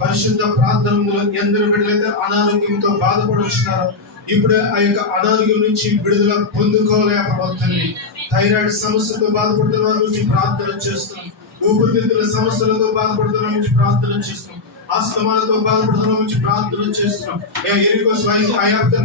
పరిశుద్ధ ప్రార్థనలో ఎందరు బిడ్డలైతే అనారోగ్యంతో బాధపడుచున్నారో ఇప్పుడు ఆ యొక్క అనారోగ్యం నుంచి విడుదల పొందుకోలేకపోతుంది. థైరాయిడ్ సమస్యతో బాధపడుతున్న వారి నుంచి ప్రార్థన చేస్తున్నాం. ఊపిరితిత్తుల సమస్యలతో బాధపడుతున్న నుంచి ప్రార్థన చేస్తున్నాం. ఆస్తమాలతో బాధపడుతున్న నుంచి ప్రార్థన చేస్తున్నాం.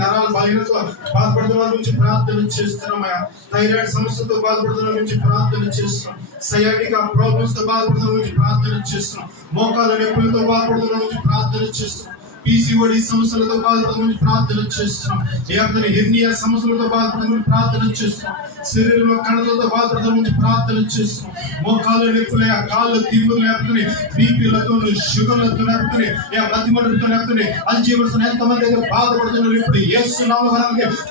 నరాల బలహీనతో బాధపడుతున్న వారి నుంచి ప్రార్థన చేస్తున్నాం. థైరాయిడ్ సమస్యతో బాధపడుతున్న నుంచి ప్రార్థన చేస్తున్నాం. సయాటికా ప్రాబ్లమ్స్ తో బాధపడుతున్న నుంచి ప్రార్థన చేస్తున్నాం. మోకాల నొప్పులతో బాధపడుతున్న నుంచి ప్రార్థన చేస్తున్నాం. పీసీఓడి సమస్యలతో బాధపడుతున్న ప్రార్థన చేస్తున్నాం. హెర్నియా సమస్యలతో బాధపడుతున్న ప్రార్థన చేస్తున్నాం. శరీరంలో కణలతో బాధపడుతున్న ప్రార్థన చేస్తున్నాం. మోకాళ్ళ నొప్పులే, కాళ్ళ తీవ్రులు లేకపోతే, బీపీలతో, షుగర్లతో లేకపోతే, మధ్యమడులతో లేకపోతే, అల్జీమర్స్ ఎంతమంది అయితే బాధపడుతున్నారు ఇప్పుడు యేసు నామమున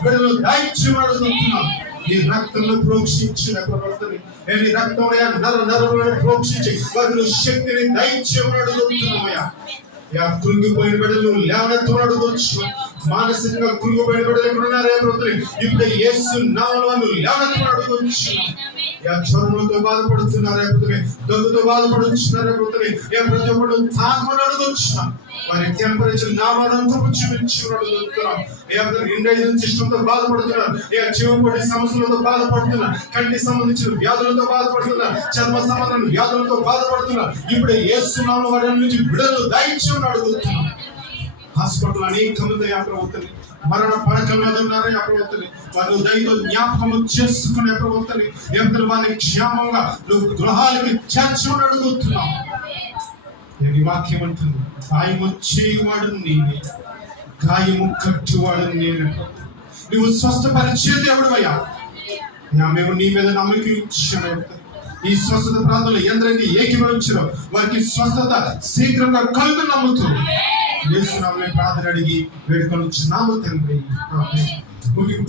విడుదల దయచేయమడుతున్నాం. నీ రక్తంలో ప్రోక్షించిన ప్రభుత్వని నీ రక్తంలో నరములను ప్రోక్షించి వారిలో శక్తిని దయచేయమడుతున్నామయ్యా. కృంగిపోయిన బిడ్డలు లేవనెత్తమని అడుగువచ్చు. మానసికంగా కృంగిపోయిన బిడ్డలు ఎక్కడున్నారే ప్రభుత్వం ఇప్పుడు యేసు నామమున లేవనెత్తమని అడుగువచ్చు. జ్వరంతో బాధపడుతున్నారే ప్రభుత్వమే, దగ్గుతో బాధపడుతున్నారే ప్రభుత్వమే, ప్రతి ఒక్కరు తాగమని అడుగుతున్నాం. వారి టెంపరేచర్ నామాలను చూపించుకుంటున్నాం. ఇండైజెషన్ సిస్టమ్ తో బాధపడుతున్నారు, చెవిపొడి సమస్యలతో బాధపడుతున్నారు, కంటి సంబంధించిన వ్యాధులతో బాధపడుతున్నారు, చర్మ సంబంధం వ్యాధులతో బాధపడుతున్నారు. ఇప్పుడు యేసు నామమున వారి నుంచి విడుదల దయచేయమని అడుగుతున్నాం. హాస్పిటల్ అనేక మంది ప్రభుత్వం మరణ పడకల మీద ఉన్నారు. ప్రభుత్వం వారు దయతో జ్ఞాపకం చేసుకునే ప్రభుత్వం ఎందరు వారిని క్షేమంగా గృహాలకి చేర్చమని అడుగుతున్నాం. ఈ వాక్యం అంటుంది, గాయము చేయువాడు నేనే, గాయము కట్టువాడు నేను. నువ్వు స్వస్థపరిచే దేవుడవయ్యా. మేము నీ మీద నమ్మకం ఇచ్చాను. ఈ స్వస్థత ప్రాంతంలో ఎందరైతే ఏకీభవించారో వారికి స్వస్థత శీఘ్రంగా కలుగు నమ్ముతూ యేసు నామమున ప్రార్థన అడిగి వేడుకొనుచున్నాము తండ్రి.